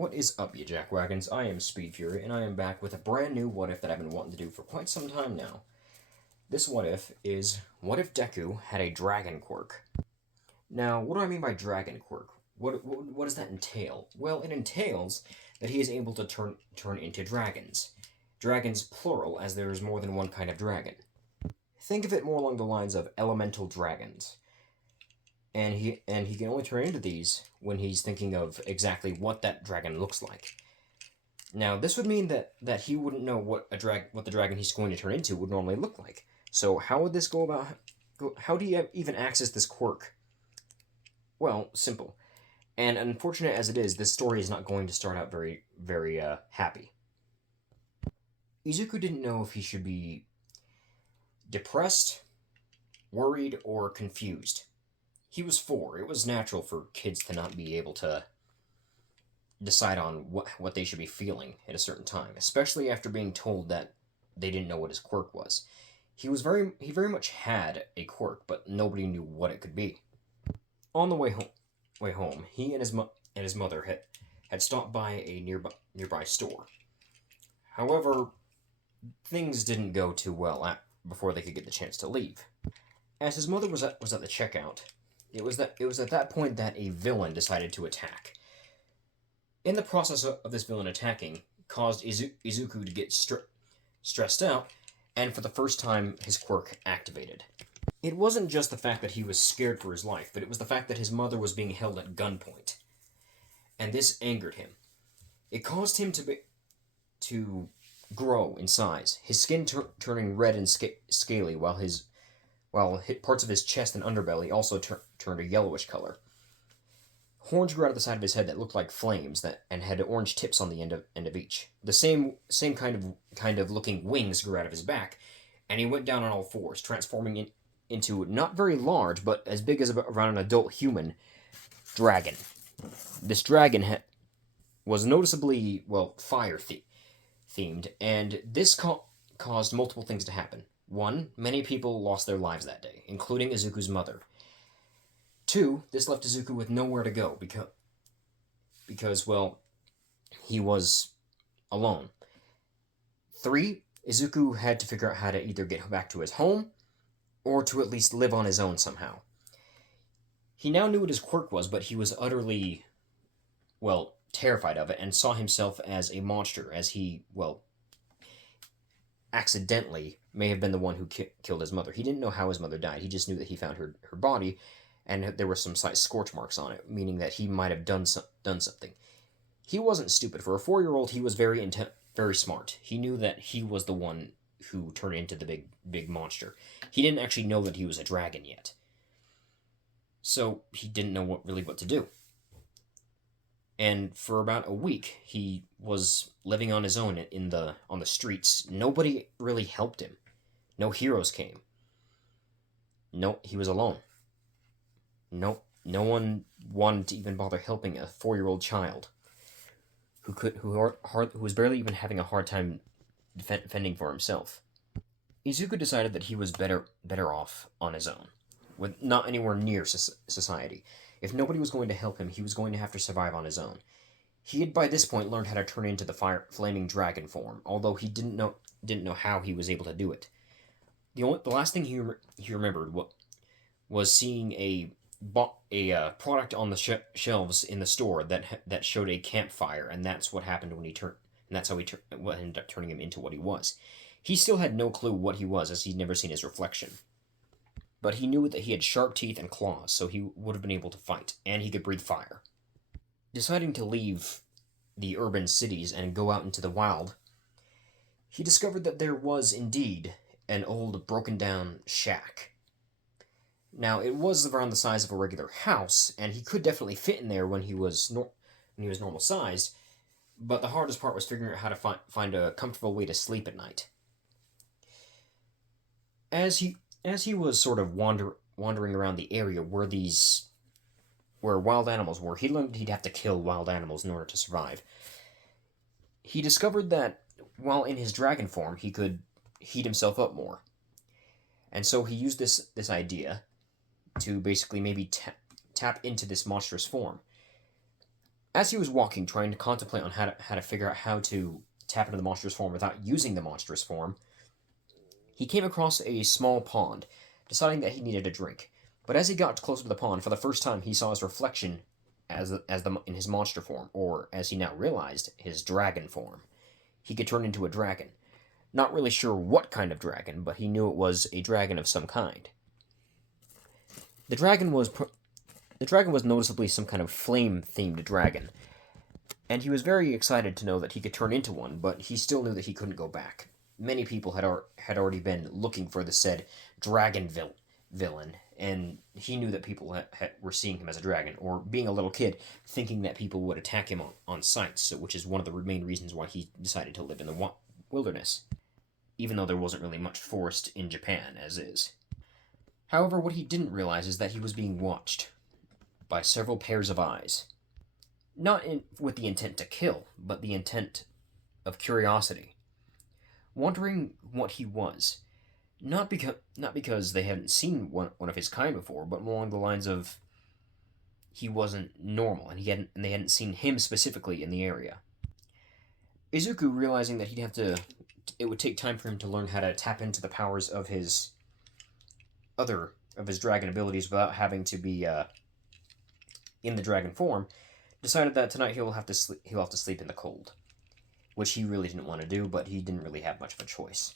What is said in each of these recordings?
What is up, you jackwagons? I am Speed Fury, and I am back with a brand new what if that I've been wanting to do for quite some time now. This what if is, what if Deku had a dragon quirk? Now, what do I mean by dragon quirk? What does that entail? Well, it entails that he is able to turn into dragons. Dragons plural, as there is more than one kind of dragon. Think of it more along the lines of elemental dragons. And he can only turn into these when he's thinking of exactly what that dragon looks like. Now, this would mean that he wouldn't know what the dragon he's going to turn into would normally look like. So how would this go about? How do you even access this quirk? Well, simple. And unfortunate as it is, this story is not going to start out very happy. Izuku didn't know if he should be depressed, worried, or confused. He was 4. It was natural for kids to not be able to decide on what they should be feeling at a certain time, especially after being told that they didn't know what his quirk was. He very much had a quirk, but nobody knew what it could be. On the way home, he and his mother had stopped by a nearby store. However, things didn't go too well before they could get the chance to leave. As his mother was at the checkout, it was at that point that a villain decided to attack. In the process of this villain attacking, caused Izuku to get stressed out, and for the first time, his quirk activated. It wasn't just the fact that he was scared for his life, but it was the fact that his mother was being held at gunpoint, and this angered him. It caused him to grow in size, his skin turning red and scaly, while parts of his chest and underbelly also turned a yellowish color. Horns grew out of the side of his head that looked like flames and had orange tips on the end of each. The same kind of looking wings grew out of his back, and he went down on all fours, transforming into not very large, but as big as around an adult human dragon. This dragon was noticeably, fire themed, and this caused multiple things to happen. 1. Many people lost their lives that day, including Izuku's mother. 2. This left Izuku with nowhere to go because he was alone. 3. Izuku had to figure out how to either get back to his home or to at least live on his own somehow. He now knew what his quirk was, but he was utterly, terrified of it and saw himself as a monster, as he, accidentally may have been the one who killed his mother. He didn't know how his mother died. He just knew that he found her body, and there were some slight scorch marks on it, meaning that he might have done something. He wasn't stupid. For a 4-year-old, he was very smart. He knew that he was the one who turned into the big monster. He didn't actually know that he was a dragon yet. So he didn't know what to do. And for about a week, he was living on his own on the streets. Nobody really helped him. No heroes came. No, he was alone. No one wanted to even bother helping a 4-year-old child who was barely even having a hard time defending for himself. Izuku decided that he was better off on his own, with not anywhere near society. If nobody was going to help him, he was going to have to survive on his own. He had by this point learned how to turn into the flaming dragon form, although he didn't know how he was able to do it. The last thing he remembered was seeing a product on the shelves in the store that showed a campfire, and that's what happened when he turned. And that's how what ended up turning him into what he was. He still had no clue what he was, as he'd never seen his reflection. But he knew that he had sharp teeth and claws, so he would have been able to fight, and he could breathe fire. Deciding to leave the urban cities and go out into the wild, he discovered that there was indeed an old broken-down shack. Now, it was around the size of a regular house, and he could definitely fit in there when he was normal sized, but the hardest part was figuring out how to find a comfortable way to sleep at night. As he was sort of wandering around the area where wild animals were, he learned he'd have to kill wild animals in order to survive. He discovered that while in his dragon form, he could heat himself up more. And so he used this idea to basically maybe tap into this monstrous form. As he was walking, trying to contemplate on how to figure out how to tap into the monstrous form without using the monstrous form, he came across a small pond, deciding that he needed a drink. But as he got closer to the pond, for the first time he saw his reflection in his monster form, or as he now realized, his dragon form. He could turn into a dragon. Not really sure what kind of dragon, but he knew it was a dragon of some kind. The dragon was the dragon was noticeably some kind of flame-themed dragon, and he was very excited to know that he could turn into one, but he still knew that he couldn't go back. Many people had already been looking for the said dragon villain, and he knew that people were seeing him as a dragon, or being a little kid, thinking that people would attack him on sight, which is one of the main reasons why he decided to live in the wilderness, even though there wasn't really much forest in Japan as is. However, what he didn't realize is that he was being watched by several pairs of eyes. Not with the intent to kill, but the intent of curiosity. Wondering what he was. Not because they hadn't seen one of his kind before, but more along the lines of he wasn't normal, and they hadn't seen him specifically in the area. Izuku, realizing that it would take time for him to learn how to tap into the powers of his dragon abilities without having to be in the dragon form, decided that tonight he'll have to sleep in the cold, which he really didn't want to do, but he didn't really have much of a choice.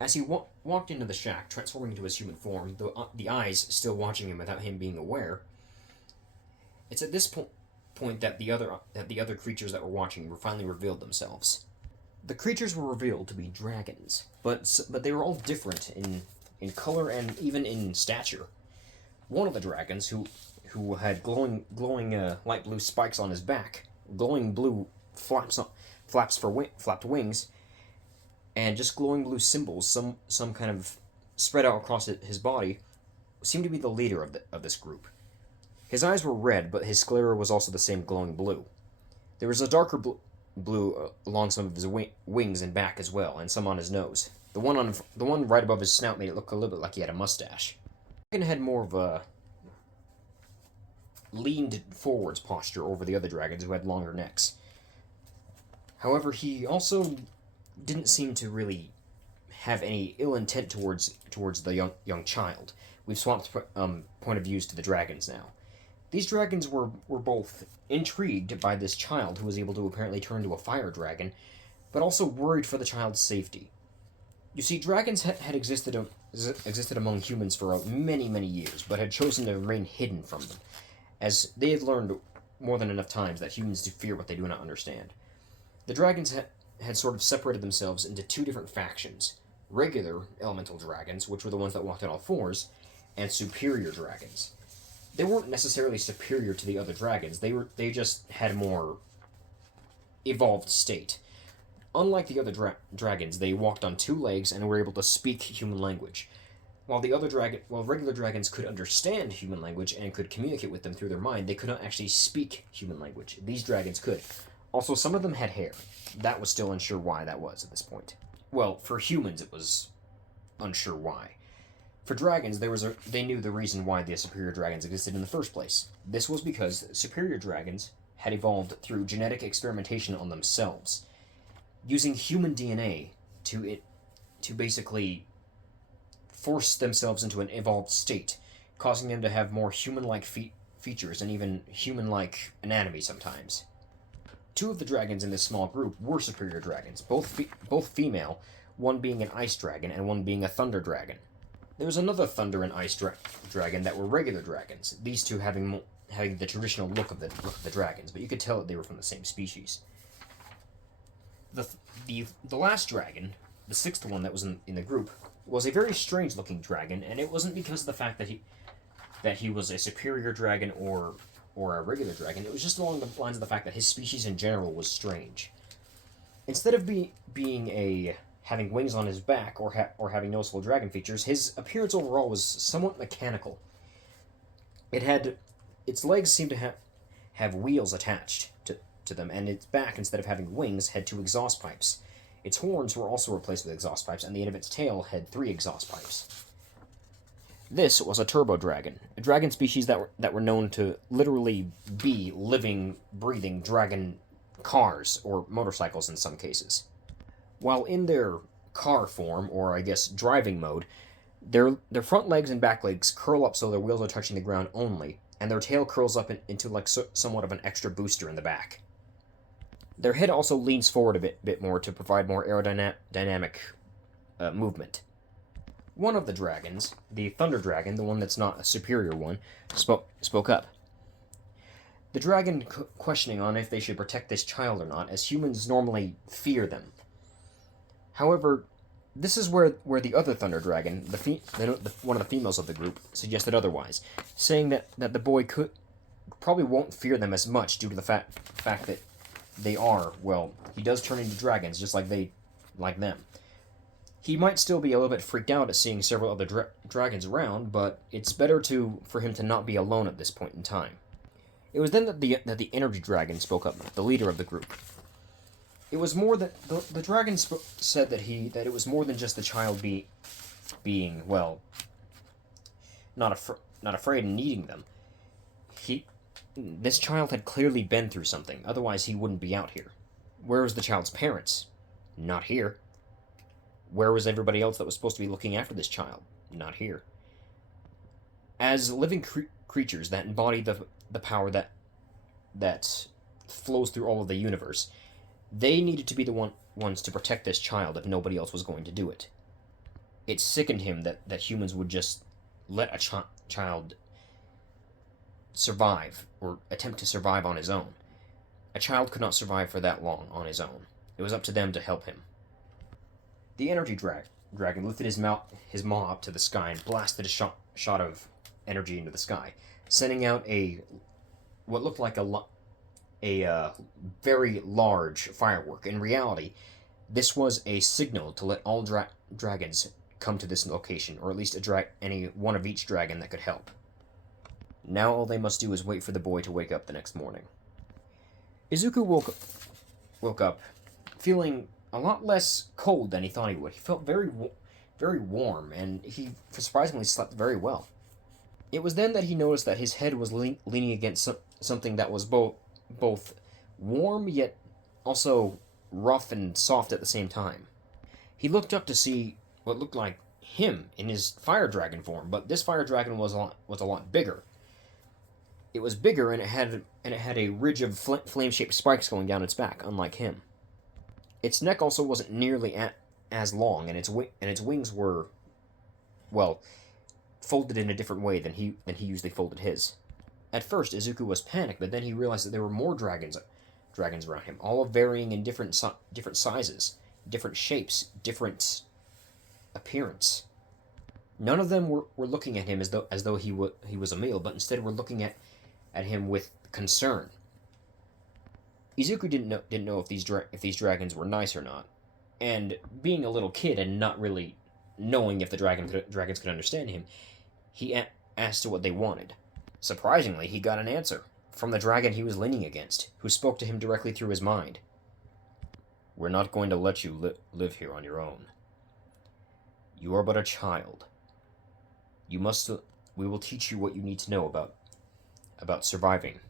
As he walked into the shack, transforming into his human form, the eyes still watching him without him being aware, it's at this point that the other creatures that were watching finally revealed themselves. The creatures were revealed to be dragons, but they were all different in color and even in stature. One of the dragons, who had glowing light blue spikes on his back, glowing blue flapped wings, and just glowing blue symbols, some kind of spread out across his body, seemed to be the leader of this group. His eyes were red, but his sclera was also the same glowing blue. There was a darker blue along some of his wings and back as well, and some on his nose. The one right above his snout made it look a little bit like he had a mustache. The dragon had more of a leaned forwards posture over the other dragons who had longer necks. However, he also didn't seem to really have any ill intent towards the young child. We've swapped point of views to the dragons now. These dragons were both intrigued by this child who was able to apparently turn into a fire dragon, but also worried for the child's safety. You see, dragons had existed among humans for many, many years, but had chosen to remain hidden from them, as they had learned more than enough times that humans do fear what they do not understand. The dragons had sort of separated themselves into two different factions: regular elemental dragons, which were the ones that walked on all fours, and superior dragons. They weren't necessarily superior to the other dragons, they just had a more evolved state. Unlike the other dragons, they walked on two legs and were able to speak human language. While regular dragons could understand human language and could communicate with them through their mind, they could not actually speak human language. These dragons could. Also, some of them had hair. That was still unsure why that was at this point. Well, for humans it was unsure why. For dragons, they knew the reason why the superior dragons existed in the first place. This was because superior dragons had evolved through genetic experimentation on themselves, using human DNA to basically force themselves into an evolved state, causing them to have more human-like features and even human-like anatomy sometimes. Two of the dragons in this small group were superior dragons, both female, one being an ice dragon and one being a thunder dragon. There was another thunder and ice dragon that were regular dragons, these two having the traditional look of the dragons, but you could tell that they were from the same species. The last dragon, the sixth one that was in the group, was a very strange-looking dragon, and it wasn't because of the fact that he was a superior dragon or a regular dragon. It was just along the lines of the fact that his species in general was strange. Instead of having wings on his back or having noticeable dragon features, his appearance overall was somewhat mechanical. Its legs seemed to have wheels attached to them, and its back, instead of having wings, had two exhaust pipes. Its horns were also replaced with exhaust pipes, and the end of its tail had 3 exhaust pipes. This was a turbo dragon, a dragon species that were known to literally be living, breathing dragon cars or motorcycles in some cases. While in their car form, or I guess driving mode, their front legs and back legs curl up so their wheels are touching the ground only, and their tail curls up into like somewhat of an extra booster in the back. Their head also leans forward a bit more to provide more aerodynamic movement. One of the dragons, the Thunder Dragon, the one that's not a superior one, spoke up. The dragon questioning on if they should protect this child or not, as humans normally fear them. However, this is where the other Thunder Dragon, one of the females of the group, suggested otherwise, saying that the boy probably won't fear them as much due to the fact that they are, well, he does turn into dragons just like them. He might still be a little bit freaked out at seeing several other dragons around, but it's better for him to not be alone at this point in time. It was then that the energy dragon spoke up, the leader of the group. It was more that the dragon said that it was more than just the child being well, not afraid and needing them. This child had clearly been through something, otherwise he wouldn't be out here. Where was the child's parents? Not here. Where was everybody else that was supposed to be looking after this child? Not here. As living creatures that embody the power that flows through all of the universe, they needed to be the ones to protect this child if nobody else was going to do it. It sickened him that humans would just let a child survive, or attempt to survive on his own. A child could not survive for that long on his own. It was up to them to help him. The energy dragon lifted his maw up to the sky and blasted a shot of energy into the sky, sending out what looked like a very large firework. In reality, this was a signal to let all dragons come to this location, or at least any one of each dragon that could help. Now all they must do is wait for the boy to wake up the next morning. Izuku woke up feeling a lot less cold than he thought he would. He felt very warm, and he surprisingly slept very well. It was then that he noticed that his head was leaning against something that was both warm yet also rough and soft at the same time. He looked up to see what looked like him in his fire dragon form, but this fire dragon was a lot bigger. It was bigger, and it had a ridge of flame-shaped spikes going down its back, unlike him. Its neck also wasn't nearly as long, and its wings were, well, folded in a different way than he usually folded his. At first, Izuku was panicked, but then he realized that there were more dragons around him, all varying in different sizes, different shapes, different appearance. None of them were looking at him as though he was a male, but instead were looking at him with concern. Izuku didn't know if these dragons were nice or not, and being a little kid and not really knowing if the dragons could understand him, he asked what they wanted. Surprisingly, he got an answer from the dragon he was leaning against, who spoke to him directly through his mind. "We're not going to let you live here on your own. You are but a child. We will teach you what you need to know about surviving."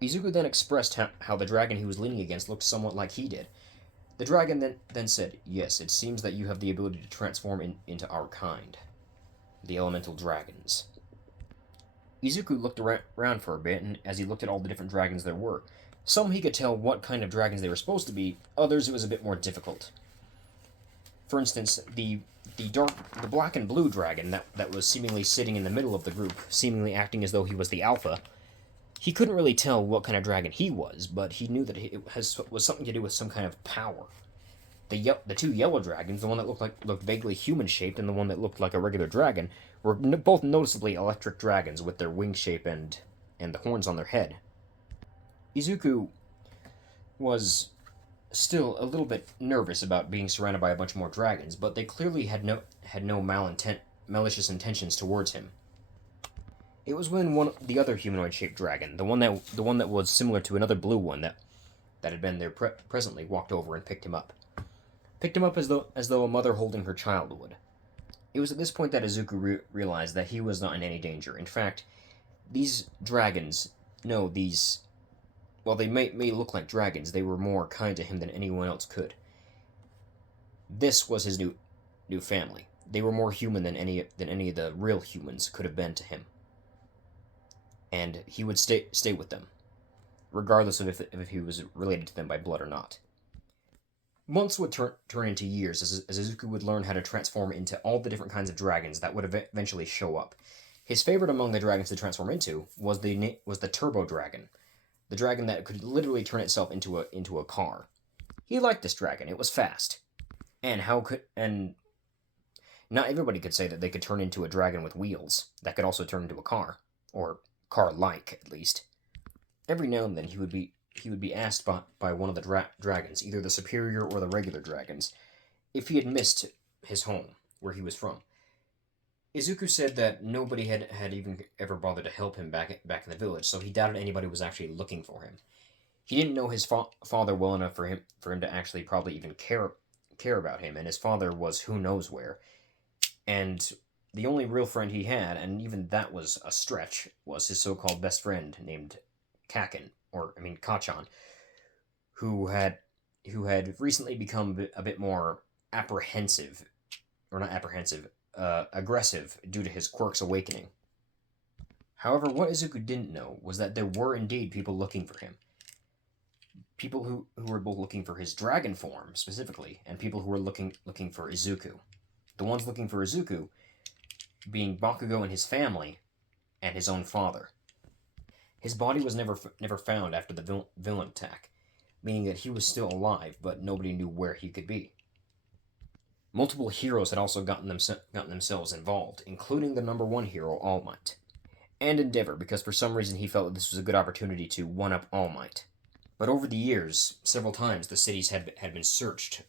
Izuku then expressed how the dragon he was leaning against looked somewhat like he did. The dragon then said, "Yes, it seems that you have the ability to transform into our kind, the elemental dragons." Izuku looked around for a bit, and as he looked at all the different dragons there were, some he could tell what kind of dragons they were supposed to be, others it was a bit more difficult. For instance, the black and blue dragon that was seemingly sitting in the middle of the group, seemingly acting as though he was the alpha, he couldn't really tell what kind of dragon he was, but he knew that it was something to do with some kind of power. The two yellow dragons, the one that looked vaguely human-shaped and the one that looked like a regular dragon, were both noticeably electric dragons with their wing shape and the horns on their head. Izuku was still a little bit nervous about being surrounded by a bunch more dragons, but they clearly had no malicious intentions towards him. It was when the other humanoid-shaped dragon, the one that was similar to another blue one that had been there presently, walked over and picked him up. Picked him up as though a mother holding her child would. It was at this point that Izuku realized that he was not in any danger. In fact, these dragons, no, these, well, they may look like dragons, they were more kind to him than anyone else could. This was his new family. They were more human than any of the real humans could have been to him, and he would stay with them, regardless of if he was related to them by blood or not. Months would turn into years as Izuku would learn how to transform into all the different kinds of dragons that would eventually show up. His favorite among the dragons to transform into was the Turbo Dragon, the dragon that could literally turn itself into a car. He liked this dragon; it was fast, and not everybody could say that they could turn into a dragon with wheels that could also turn into a car, or car-like at least. Every now and then he would be asked by one of the dragons, either the superior or the regular dragons, if he had missed his home, where he was from. Izuku said that nobody had even ever bothered to help him back in the village, so he doubted anybody was actually looking for him. He didn't know his father well enough for him to actually probably even care about him, and his father was who knows where. And the only real friend he had, and even that was a stretch, was his so-called best friend named Kachan, who had recently become a bit more apprehensive, or not apprehensive, aggressive due to his quirk's awakening. However, what Izuku didn't know was that there were indeed people looking for him. People who were both looking for his dragon form, specifically, and people who were looking for Izuku. The ones looking for Izuku being Bakugo and his family, and his own father. His body was never found after the villain attack, meaning that he was still alive, but nobody knew where he could be. Multiple heroes had also gotten themselves involved, including the number one hero, All Might, and Endeavor, because for some reason he felt that this was a good opportunity to one-up All Might. But over the years, several times the cities had been searched.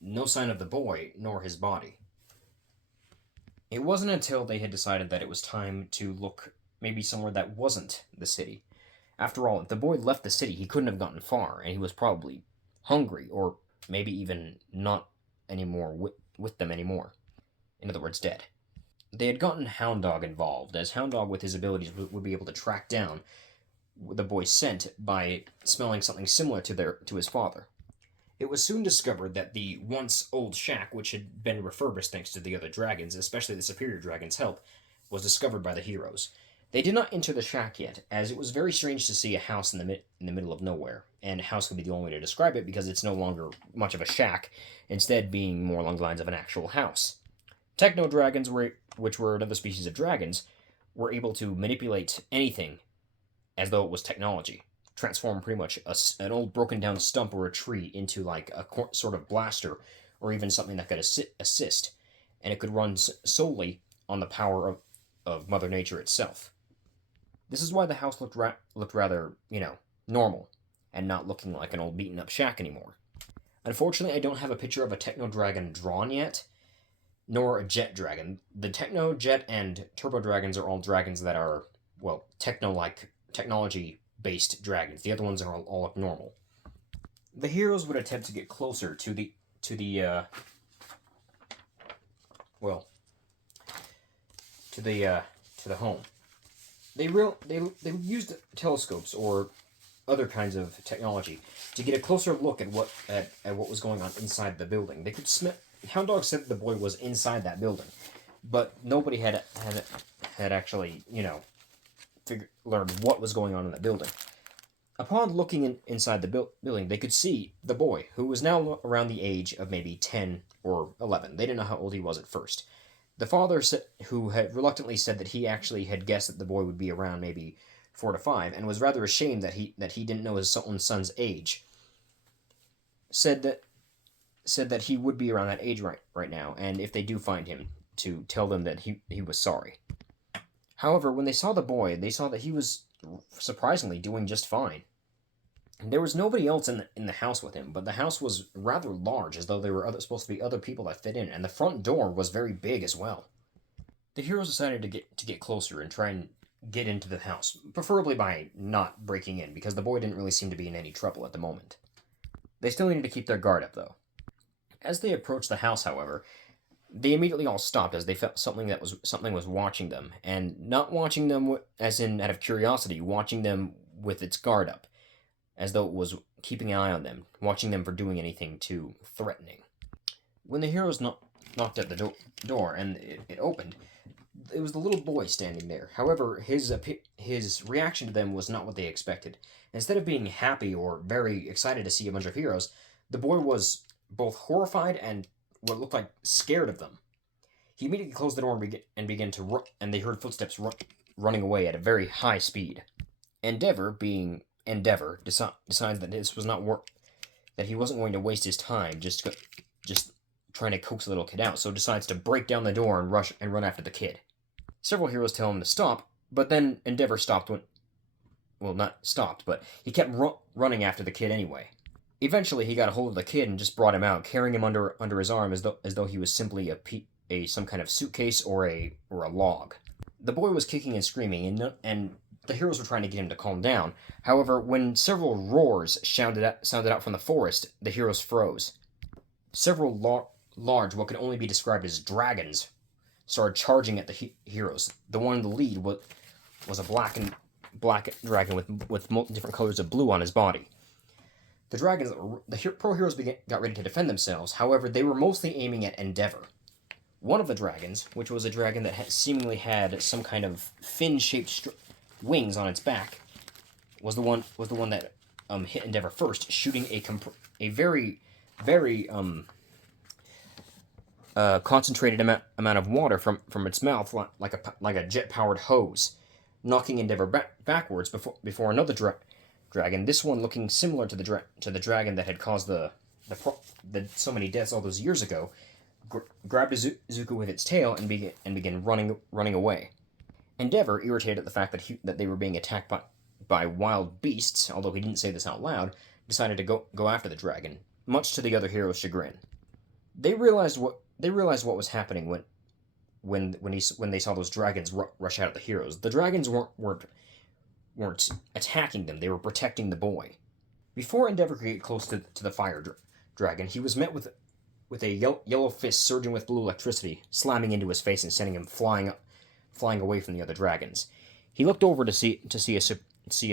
No sign of the boy, nor his body. It wasn't until they had decided that it was time to look maybe somewhere that wasn't the city. After all, if the boy left the city, he couldn't have gotten far, and he was probably hungry, or maybe even not anymore with them anymore. In other words, dead. They had gotten Hound Dog involved, as Hound Dog with his abilities would be able to track down the boy's scent by smelling something similar to his father. It was soon discovered that the once old shack, which had been refurbished thanks to the other dragons, especially the superior dragon's help, was discovered by the heroes. They did not enter the shack yet, as it was very strange to see a house in the middle of nowhere, and house would be the only way to describe it because it's no longer much of a shack, instead being more along the lines of an actual house. Techno dragons, which were another species of dragons, were able to manipulate anything as though it was technology. Transform pretty much an old broken down stump or a tree into like a sort of blaster, or even something that could assist, and it could run solely on the power of Mother Nature itself. This is why the house looked rather, normal, and not looking like an old beaten up shack anymore. Unfortunately, I don't have a picture of a Techno Dragon drawn yet, nor a Jet Dragon. The Techno, Jet, and Turbo Dragons are all dragons that are, well, technology-based dragons. The other ones are all normal. The heroes would attempt to get closer to the home. They used telescopes or other kinds of technology to get a closer look at what was going on inside the building. They could smell. Hound Dog said that the boy was inside that building, but nobody had actually learned what was going on in that building. Upon looking inside the building, they could see the boy, who was now around the age of maybe 10 or 11. They didn't know how old he was at first. The father, who had reluctantly said that he actually had guessed that the boy would be around maybe 4 to 5, and was rather ashamed that he didn't know his own son's age, said that he would be around that age right now, and if they do find him, to tell them that he was sorry. However, when they saw the boy, they saw that he was surprisingly doing just fine. There was nobody else in the house with him, but the house was rather large, as though there were supposed to be other people that fit in, and the front door was very big as well. The heroes decided to get closer and try and get into the house, preferably by not breaking in, because the boy didn't really seem to be in any trouble at the moment. They still needed to keep their guard up, though. As they approached the house, however, They immediately all stopped as they felt something was watching them, and not watching them as in out of curiosity, watching them with its guard up, as though it was keeping an eye on them, watching them for doing anything too threatening. When the heroes knocked at the door and it opened, it was the little boy standing there. However, his reaction to them was not what they expected. Instead of being happy or very excited to see a bunch of heroes, the boy was both horrified and what looked like scared of them. He immediately closed the door and began to run, and they heard footsteps running away at a very high speed. Endeavor, being Endeavor, decides that this was not work, that he wasn't going to waste his time just trying to coax the little kid out, so decides to break down the door and run after the kid. Several heroes tell him to stop, but then Endeavor stopped well, not stopped, but he kept running after the kid anyway. Eventually, he got a hold of the kid and just brought him out, carrying him under his arm as though he was simply a some kind of suitcase or a log. The boy was kicking and screaming, and the heroes were trying to get him to calm down. However, when several roars sounded out from the forest, the heroes froze. Several large, what could only be described as dragons, started charging at the heroes. The one in the lead was a black dragon with different colors of blue on his body. The pro heroes got ready to defend themselves. However, they were mostly aiming at Endeavor. One of the dragons, which was a dragon that seemingly had some kind of fin-shaped wings on its back, was the one that hit Endeavor first, shooting a very concentrated amount of water from its mouth, like a jet-powered hose, knocking Endeavor backwards before another dragon. This one, looking similar to the dragon that had caused the so many deaths all those years ago, grabbed Izuku with its tail and began running away. Endeavor, irritated at the fact that they were being attacked by wild beasts, although he didn't say this out loud, decided to go after the dragon, much to the other heroes' chagrin. They realized what was happening when they saw those dragons rush out at the heroes. The dragons weren't attacking them; they were protecting the boy. Before Endeavor could get close to the fire dragon, he was met with a yellow fist surging with blue electricity, slamming into his face and sending him flying away from the other dragons. He looked over to see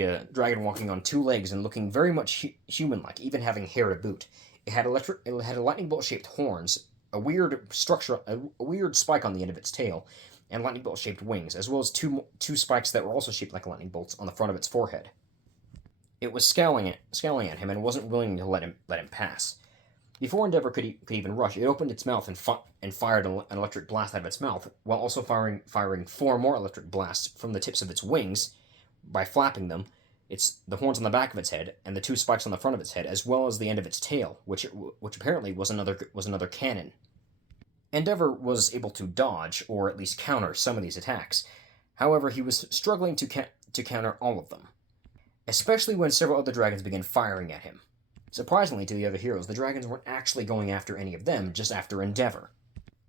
a dragon walking on two legs and looking very much human-like, even having hair to boot. It had lightning bolt-shaped horns, a weird structure, a weird spike on the end of its tail, and lightning bolt-shaped wings, as well as two spikes that were also shaped like lightning bolts on the front of its forehead. It was scowling at him and wasn't willing to let him pass. Before Endeavor could even rush, it opened its mouth and fired an electric blast out of its mouth, while also firing 4 more electric blasts from the tips of its wings by flapping them. It's the horns on the back of its head and the 2 spikes on the front of its head, as well as the end of its tail, which apparently was another cannon. Endeavor was able to dodge, or at least counter, some of these attacks. However, he was struggling to counter all of them, especially when several other dragons began firing at him. Surprisingly to the other heroes, the dragons weren't actually going after any of them, just after Endeavor.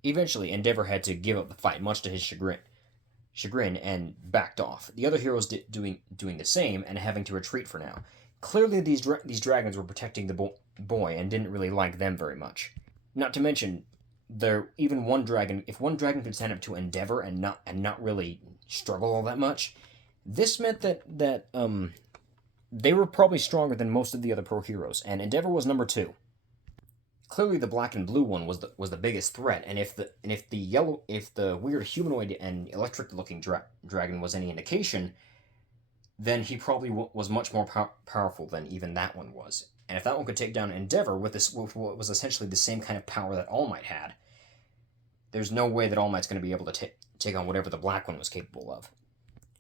Eventually, Endeavor had to give up the fight, much to his chagrin, and backed off. The other heroes doing the same and having to retreat for now. Clearly, these dragons were protecting the boy and didn't really like them very much. Not to mention, if one dragon could stand up to Endeavor and not really struggle all that much, this meant that they were probably stronger than most of the other pro heroes, and Endeavor was number 2. Clearly, the black and blue one was the biggest threat, and if the weird humanoid and electric-looking dragon was any indication, then he probably was much more powerful than even that one was. And if that one could take down Endeavor with what was essentially the same kind of power that All Might had, there's no way that All Might's going to be able to take on whatever the black one was capable of.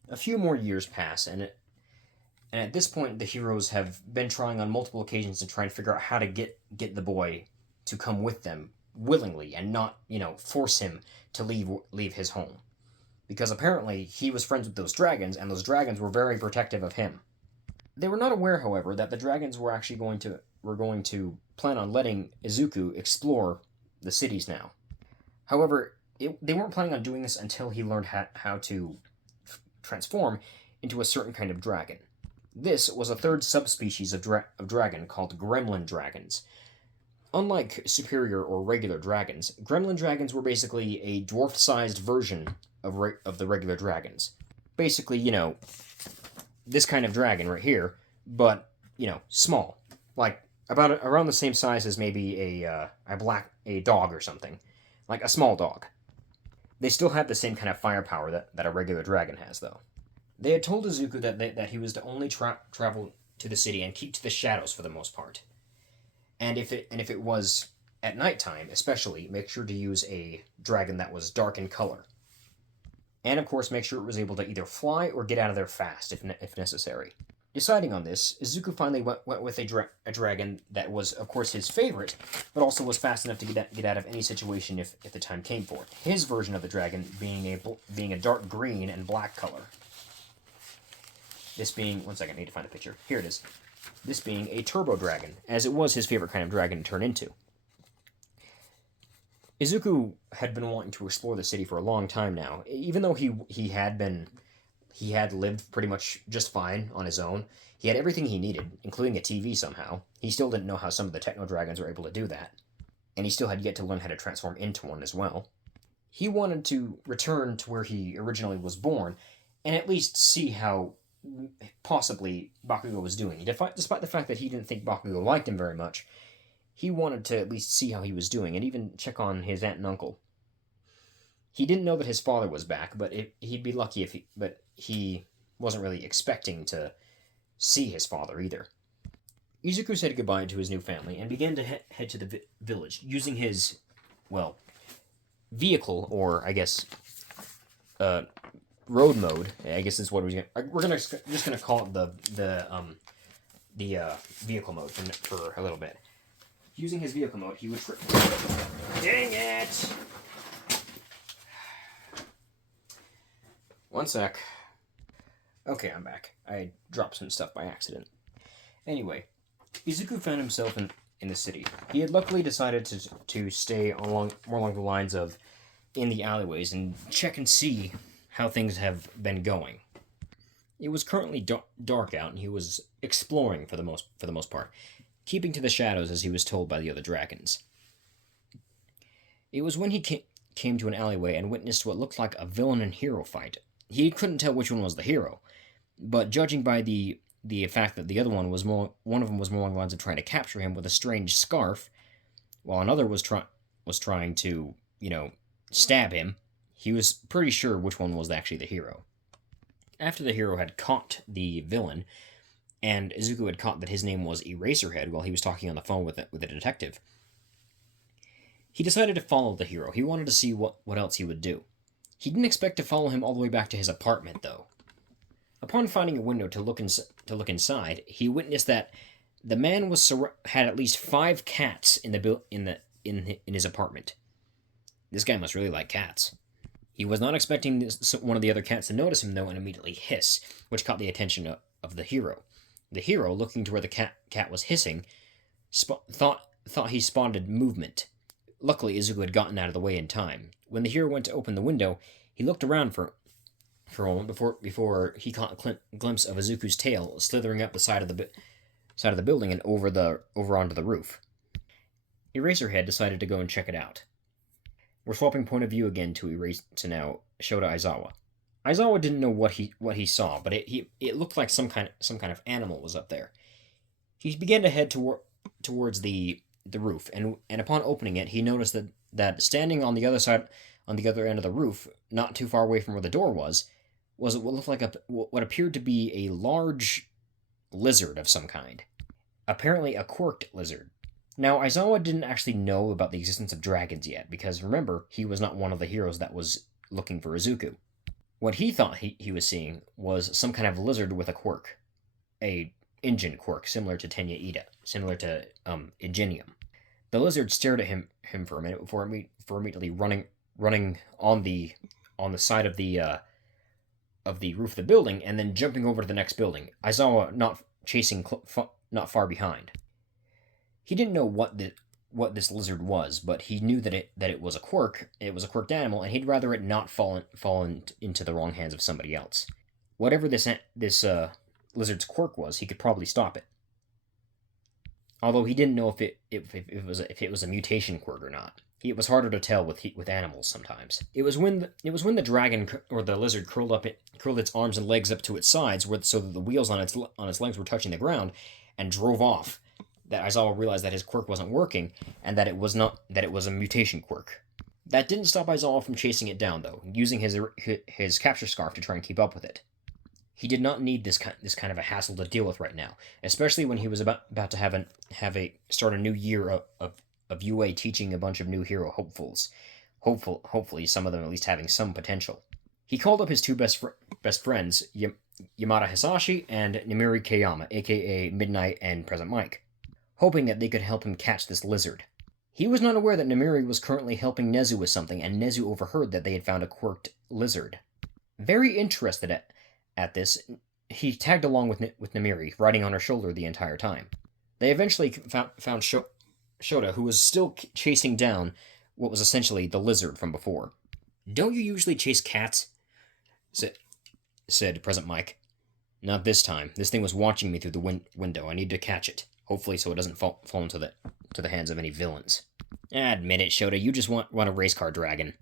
A few more years pass, and at this point, the heroes have been trying on multiple occasions to try and figure out how to get the boy to come with them willingly and not, force him to leave his home. Because apparently he was friends with those dragons, and those dragons were very protective of him. They were not aware, however, that the dragons were actually going to plan on letting Izuku explore the cities now. However, they weren't planning on doing this until he learned how to transform into a certain kind of dragon. This was a third subspecies of dragon called gremlin dragons. Unlike superior or regular dragons, gremlin dragons were basically a dwarf-sized version of the regular dragons. Basically, this kind of dragon right here, but small, like about around the same size as maybe a dog or something, like a small dog. They still have the same kind of firepower that a regular dragon has, though. They had told Izuku that he was to only travel to the city and keep to the shadows for the most part. And if it was at nighttime, especially, make sure to use a dragon that was dark in color. And of course, make sure it was able to either fly or get out of there fast if necessary. Deciding on this, Izuku finally went with a dragon that was, of course, his favorite, but also was fast enough to get out of any situation if the time came for it. His version of the dragon being a dark green and black color. This being, one second, I need to find a picture. Here it is. This being a turbo dragon, as it was his favorite kind of dragon to turn into. Izuku had been wanting to explore the city for a long time now. Even though he had lived pretty much just fine on his own. He had everything he needed, including a TV somehow. He still didn't know how some of the techno dragons were able to do that. And he still had yet to learn how to transform into one as well. He wanted to return to where he originally was born and at least see how possibly Bakugo was doing. Despite the fact that he didn't think Bakugo liked him very much, he wanted to at least see how he was doing and even check on his aunt and uncle. He didn't know that his father was back, but he'd be lucky if he wasn't really expecting to see his father either. Izuku said goodbye to his new family and began to head to the village, using his, well, vehicle, or I guess, road mode. I guess is what we're just gonna call it the vehicle mode for a little bit. Using his vehicle mode, he would. Dang it! One sec. Okay, I'm back. I dropped some stuff by accident. Anyway, Izuku found himself in the city. He had luckily decided to stay more along the lines of in the alleyways and check and see how things have been going. It was currently dark out, and he was exploring for the most part, keeping to the shadows as he was told by the other dragons. It was when he came to an alleyway and witnessed what looked like a villain and hero fight. He couldn't tell which one was the hero, but judging by the fact that the other one was one of them was more along the lines of trying to capture him with a strange scarf, while another was trying to stab him, he was pretty sure which one was actually the hero. After the hero had caught the villain, and Izuku had caught that his name was Eraserhead while he was talking on the phone with a detective, he decided to follow the hero. He wanted to see what else he would do. He didn't expect to follow him all the way back to his apartment, though. Upon finding a window to look inside, he witnessed that the man had at least 5 cats in his apartment. This guy must really like cats. He was not expecting one of the other cats to notice him, though, and immediately hiss, which caught the attention of the hero. The hero, looking to where the cat was hissing, thought he spotted movement. Luckily, Izuku had gotten out of the way in time. When the hero went to open the window, he looked around for a moment before he caught a glimpse of Izuku's tail slithering up the side of the building and over onto the roof. Eraserhead decided to go and check it out. We're swapping point of view again to now Shota Aizawa. Aizawa didn't know what he saw, but it looked like some kind of animal was up there. He began to head towards the roof, and upon opening it, he noticed that standing on the other end of the roof, not too far away from where the door was what looked like what appeared to be a large lizard of some kind. Apparently a quirked lizard. Now, Aizawa didn't actually know about the existence of dragons yet, because remember, he was not one of the heroes that was looking for Izuku. What he thought he was seeing was some kind of lizard with a quirk. A engine quirk, similar to Tenya Ida, similar to Ingenium. The lizard stared at him for a minute before immediately running on the side of the roof of the building, and then jumping over to the next building. Aizawa not chasing not far behind. He didn't know what this lizard was, but he knew that it was a quirk. It was a quirked animal, and he'd rather it not fall into the wrong hands of somebody else. Whatever this lizard's quirk was, he could probably stop it. although he didn't know if it was a mutation quirk or not. It was harder to tell with animals sometimes. It was when the dragon or the lizard curled its arms and legs up to its sides, so that the wheels on its legs were touching the ground, and drove off. That Aizawa realized that his quirk wasn't working, and that it was a mutation quirk. That didn't stop Aizawa from chasing it down, though, using his capture scarf to try and keep up with it. He did not need this kind of a hassle to deal with right now, especially when he was about to start a new year of UA teaching a bunch of new hero hopefuls. Hopefully, some of them at least having some potential. He called up his two best friends, Yamada Hisashi and Namiri Kayama, aka Midnight and Present Mike, hoping that they could help him catch this lizard. He was not aware that Namiri was currently helping Nezu with something, and Nezu overheard that they had found a quirked lizard. Very interested at this, he tagged along with Namiri, riding on her shoulder the entire time. They eventually found Shota, who was still chasing down what was essentially the lizard from before. "Don't you usually chase cats?" said Present Mike. "Not this time. This thing was watching me through the window. I need to catch it. Hopefully so it doesn't fall into the hands of any villains." "Admit it, Shota. You just want a race car dragon."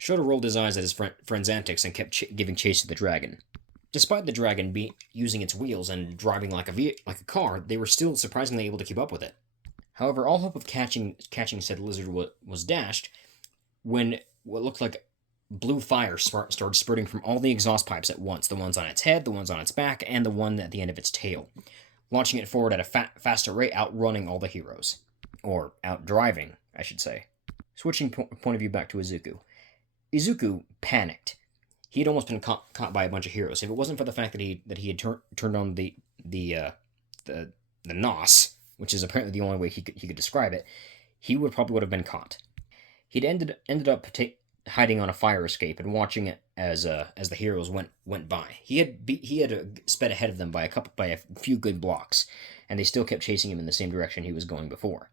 Shota rolled his eyes at his friend's antics and kept giving chase to the dragon. Despite the dragon using its wheels and driving like a car, they were still surprisingly able to keep up with it. However, all hope of catching said lizard was dashed when what looked like blue fire started spurting from all the exhaust pipes at once, the ones on its head, the ones on its back, and the one at the end of its tail, launching it forward at a faster rate, outrunning all the heroes. Or outdriving, I should say. Switching point of view back to Izuku. Izuku panicked. He had almost been caught by a bunch of heroes. If it wasn't for the fact that he had turned on the nos, which is apparently the only way he could describe it, he would have been caught. He'd ended up hiding on a fire escape and watching it as the heroes went by. He had sped ahead of them by a few good blocks, and they still kept chasing him in the same direction he was going before.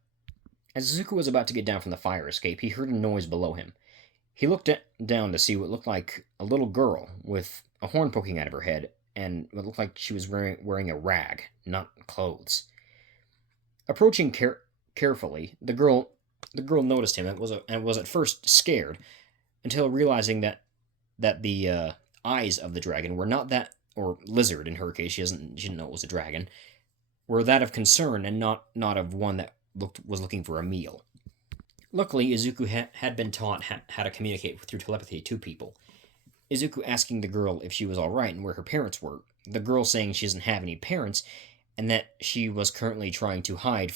As Izuku was about to get down from the fire escape, he heard a noise below him. He looked down to see what looked like a little girl with a horn poking out of her head, and what looked like she was wearing a rag, not clothes. Approaching carefully, the girl noticed him and was at first scared, until realizing that the eyes of the dragon were not that, or lizard in her case, she didn't know it was a dragon, were that of concern and not of one that was looking for a meal. Luckily, Izuku had been taught how to communicate through telepathy to people. Izuku asking the girl if she was alright and where her parents were, the girl saying she doesn't have any parents, and that she was currently trying to hide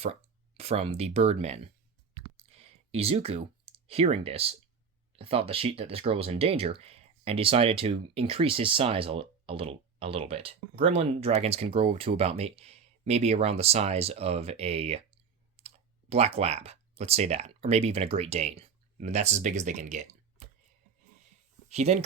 from the Birdmen. Izuku, hearing this, thought that this girl was in danger, and decided to increase his size a little bit. Gremlin dragons can grow to about maybe around the size of a black lab. Let's say that. Or maybe even a Great Dane. I mean, that's as big as they can get. He then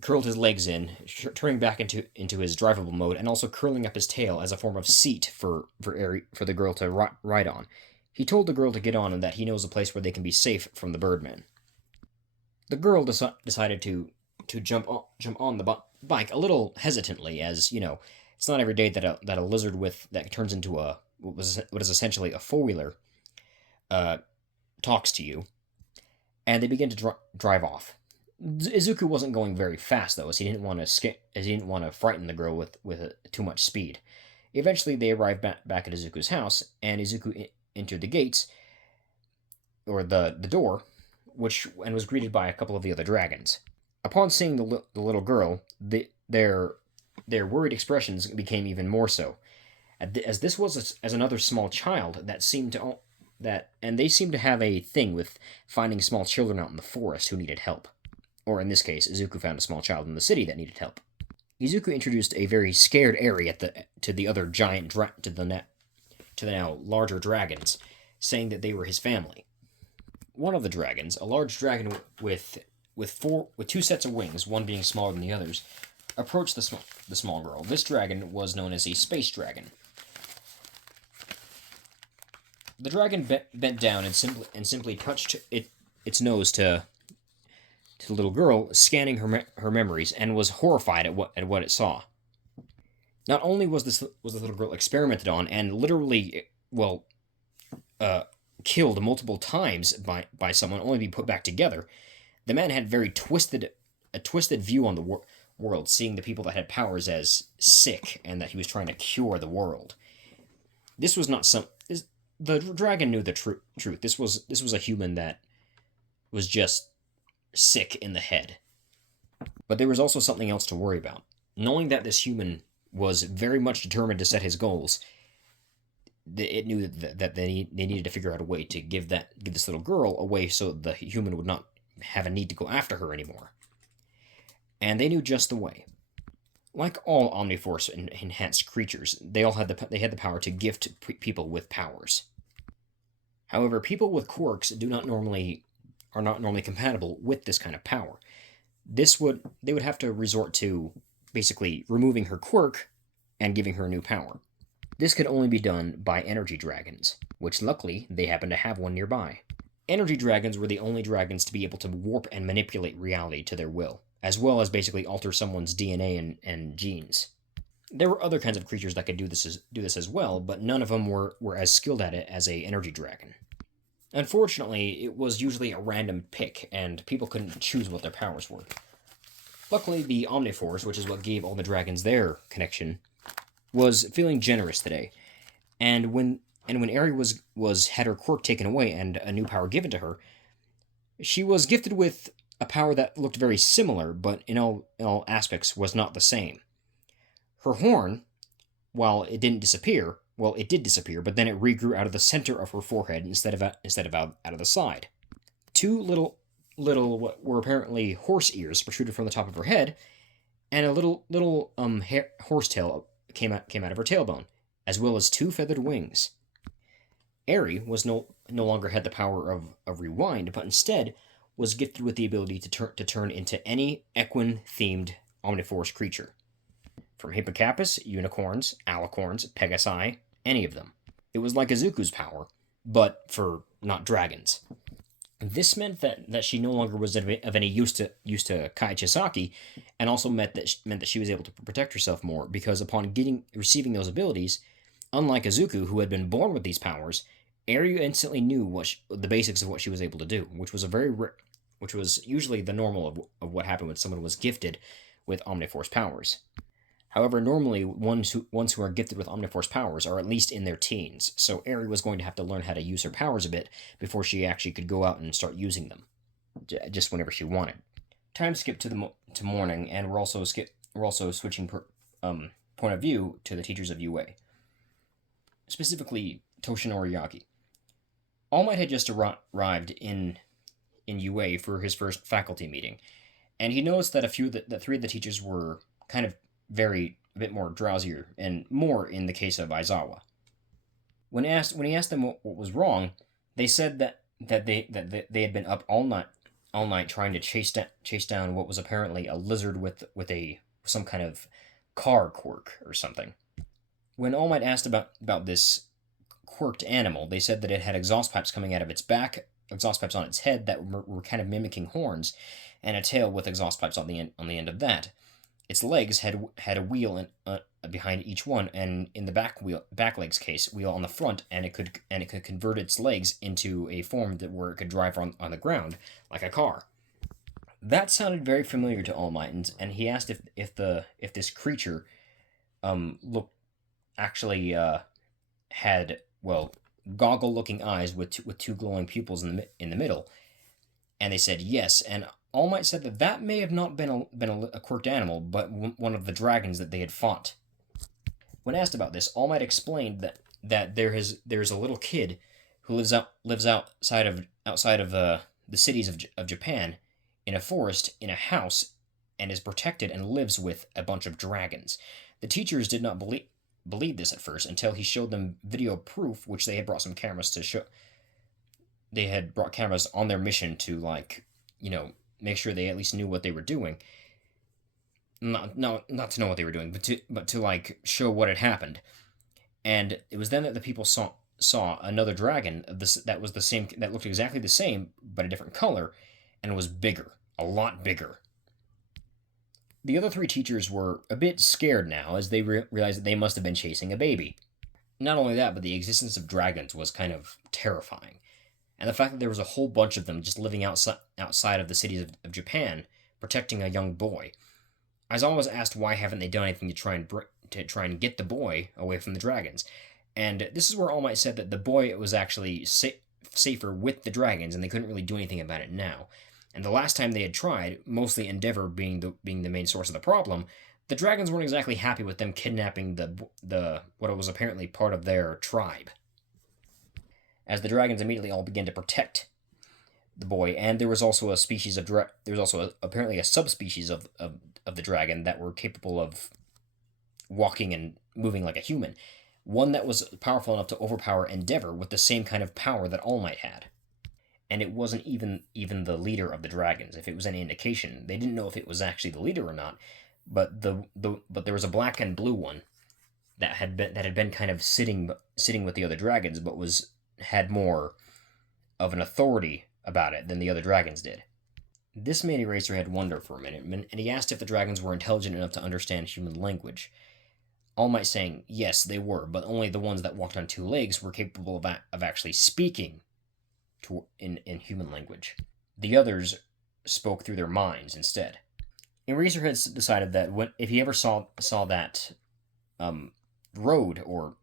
curled his legs in, turning back into his drivable mode, and also curling up his tail as a form of seat for the girl to ride on. He told the girl to get on and that he knows a place where they can be safe from the Birdmen. The girl decided to jump on the bike a little hesitantly, as it's not every day that a lizard that turns into what is essentially a four-wheeler talks to you, and they begin to drive off. Izuku wasn't going very fast though, as he didn't want to frighten the girl with too much speed. Eventually, they arrived back at Izuku's house, and Izuku entered the gates, or the door, and was greeted by a couple of the other dragons. Upon seeing the little girl, their worried expressions became even more so, as this was as another small child and they seemed to have a thing with finding small children out in the forest who needed help. Or in this case, Izuku found a small child in the city that needed help. Izuku introduced a very scared Eri to the other to the now larger dragons, saying that they were his family. One of the dragons, a large dragon with two sets of wings, one being smaller than the others, approached the small girl. This dragon was known as a space dragon. The dragon bent down and simply touched its nose to the little girl, scanning her memories, and was horrified at what it saw. Not only was the little girl experimented on and literally, uh, killed multiple times by someone, only to be put back together. The man had a twisted view on the world, seeing the people that had powers as sick and that he was trying to cure the world. This was not some. The dragon knew the truth. This was a human that was just sick in the head. But there was also something else to worry about. Knowing that this human was very much determined to set his goals, it knew that they needed to figure out a way to give this little girl away so the human would not have a need to go after her anymore. And they knew just the way. Like all Omniforce enhanced creatures, they had the power to gift people with powers. However, people with quirks are not normally compatible with this kind of power. They would have to resort to basically removing her quirk and giving her a new power. This could only be done by energy dragons, which luckily they happened to have one nearby. Energy dragons were the only dragons to be able to warp and manipulate reality to their will, as well as basically alter someone's DNA and genes. There were other kinds of creatures that could do this as well, but none of them were as skilled at it as a energy dragon. Unfortunately, it was usually a random pick, and people couldn't choose what their powers were. Luckily, the Omniforce, which is what gave all the dragons their connection, was feeling generous today. And when Aerie was had her quirk taken away and a new power given to her, she was gifted with a power that looked very similar, but in all aspects was not the same. Her horn, while it didn't disappear, well, it did disappear, but then it regrew out of the center of her forehead instead of out of the side. Two little what were apparently horse ears protruded from the top of her head, and a little horsetail came out of her tailbone, as well as two feathered wings. Aerie was no longer had the power of rewind, but instead was gifted with the ability to turn into any equine themed Omniforce creature. From hippocampus, unicorns, alicorns, pegasi, any of them. It was like Izuku's power, but for not dragons. This meant that she no longer was of any use to Kai Chisaki, and also meant that she was able to protect herself more, because upon receiving those abilities, unlike Izuku, who had been born with these powers, Aerie instantly knew the basics of what she was able to do, which was usually the normal of what happened when someone was gifted with Omniforce powers. However, normally ones who are gifted with Omniforce powers are at least in their teens, so Aerie was going to have to learn how to use her powers a bit before she actually could go out and start using them, just whenever she wanted. Time skip to morning, and we're also switching point of view to the teachers of UA, specifically Toshinori Yagi. All Might had just arrived in UA for his first faculty meeting, and he noticed that three of the teachers were kind of a bit more drowsier, and more in the case of Aizawa. When he asked them what was wrong, they said that they had been up all night trying to chase down what was apparently a lizard with some kind of car quirk or something. When All Might asked about this quirked animal, they said that it had exhaust pipes coming out of its back, exhaust pipes on its head that were kind of mimicking horns, and a tail with exhaust pipes on the end of that. Its legs had a wheel behind each one, and in the back leg's case, wheel on the front, and it could convert its legs into a form where it could drive on the ground like a car. That sounded very familiar to All Might, and he asked if this creature looked actually had goggle-looking eyes with two glowing pupils in the middle, and they said yes. And All Might said that may have not been a quirked animal, but one of the dragons that they had fought. When asked about this, All Might explained that there's a little kid who lives outside of the cities of Japan, in a forest, in a house, and is protected and lives with a bunch of dragons. The teachers did not believe this at first until he showed them video proof, which they had brought some cameras to show. They had brought cameras on their mission to make sure they at least knew what they were doing. Not to know what they were doing, but to show what had happened. And it was then that the people saw another dragon that was the same, that looked exactly the same but a different color, and was bigger, a lot bigger. The other three teachers were a bit scared now, as they realized that they must have been chasing a baby. Not only that, but the existence of dragons was kind of terrifying. And the fact that there was a whole bunch of them just living outside of the cities of Japan, protecting a young boy. I was always asked why haven't they done anything to try and get the boy away from the dragons. And this is where All Might said that the boy was actually safer with the dragons, and they couldn't really do anything about it now. And the last time they had tried, mostly Endeavor being the main source of the problem, the dragons weren't exactly happy with them kidnapping the what was apparently part of their tribe. As the dragons immediately all began to protect the boy, and there was also a species of there was also apparently a subspecies of the dragon that were capable of walking and moving like a human. One that was powerful enough to overpower Endeavor with the same kind of power that All Might had. And it wasn't even the leader of the dragons. If it was any indication, they didn't know if it was actually the leader or not. But but there was a black and blue one that had been kind of sitting with the other dragons, but had more of an authority about it than the other dragons did. This made Eraserhead wonder for a minute, and he asked if the dragons were intelligent enough to understand human language. All Might saying, yes, they were, but only the ones that walked on two legs were capable of actually speaking in human language. The others spoke through their minds instead. Eraserhead decided that if he ever saw that road, or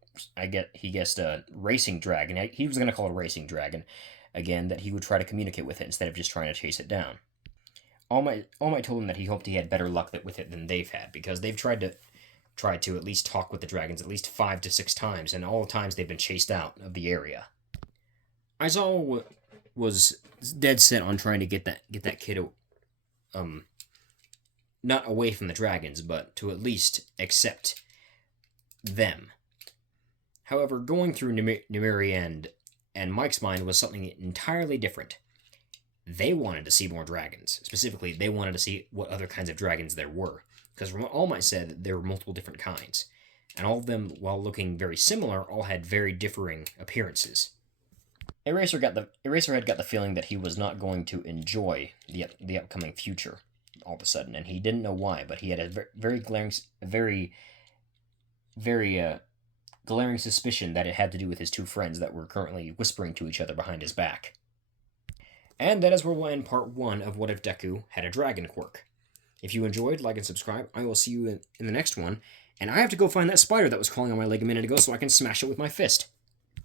he guessed a racing dragon, he was going to call it a racing dragon, again, that he would try to communicate with it instead of just trying to chase it down. All Might told him that he hoped he had better luck with it than they've had, because they've tried to at least talk with the dragons at least 5 to 6 times, and all the times they've been chased out of the area. Aizawa was dead set on trying to get that kid not away from the dragons, but to at least accept them. However, going through Numeri and Mike's mind was something entirely different. They wanted to see more dragons. Specifically, they wanted to see what other kinds of dragons there were. Because from what All Might said, there were multiple different kinds. And all of them, while looking very similar, all had very differing appearances. Eraserhead got the feeling that he was not going to enjoy the upcoming future all of a sudden, and he didn't know why, but he had a very glaring suspicion that it had to do with his two friends that were currently whispering to each other behind his back. And that is where we'll end part 1 of What If Deku Had a Dragon Quirk. If you enjoyed, like and subscribe. I will see you in the next one, and I have to go find that spider that was crawling on my leg a minute ago so I can smash it with my fist.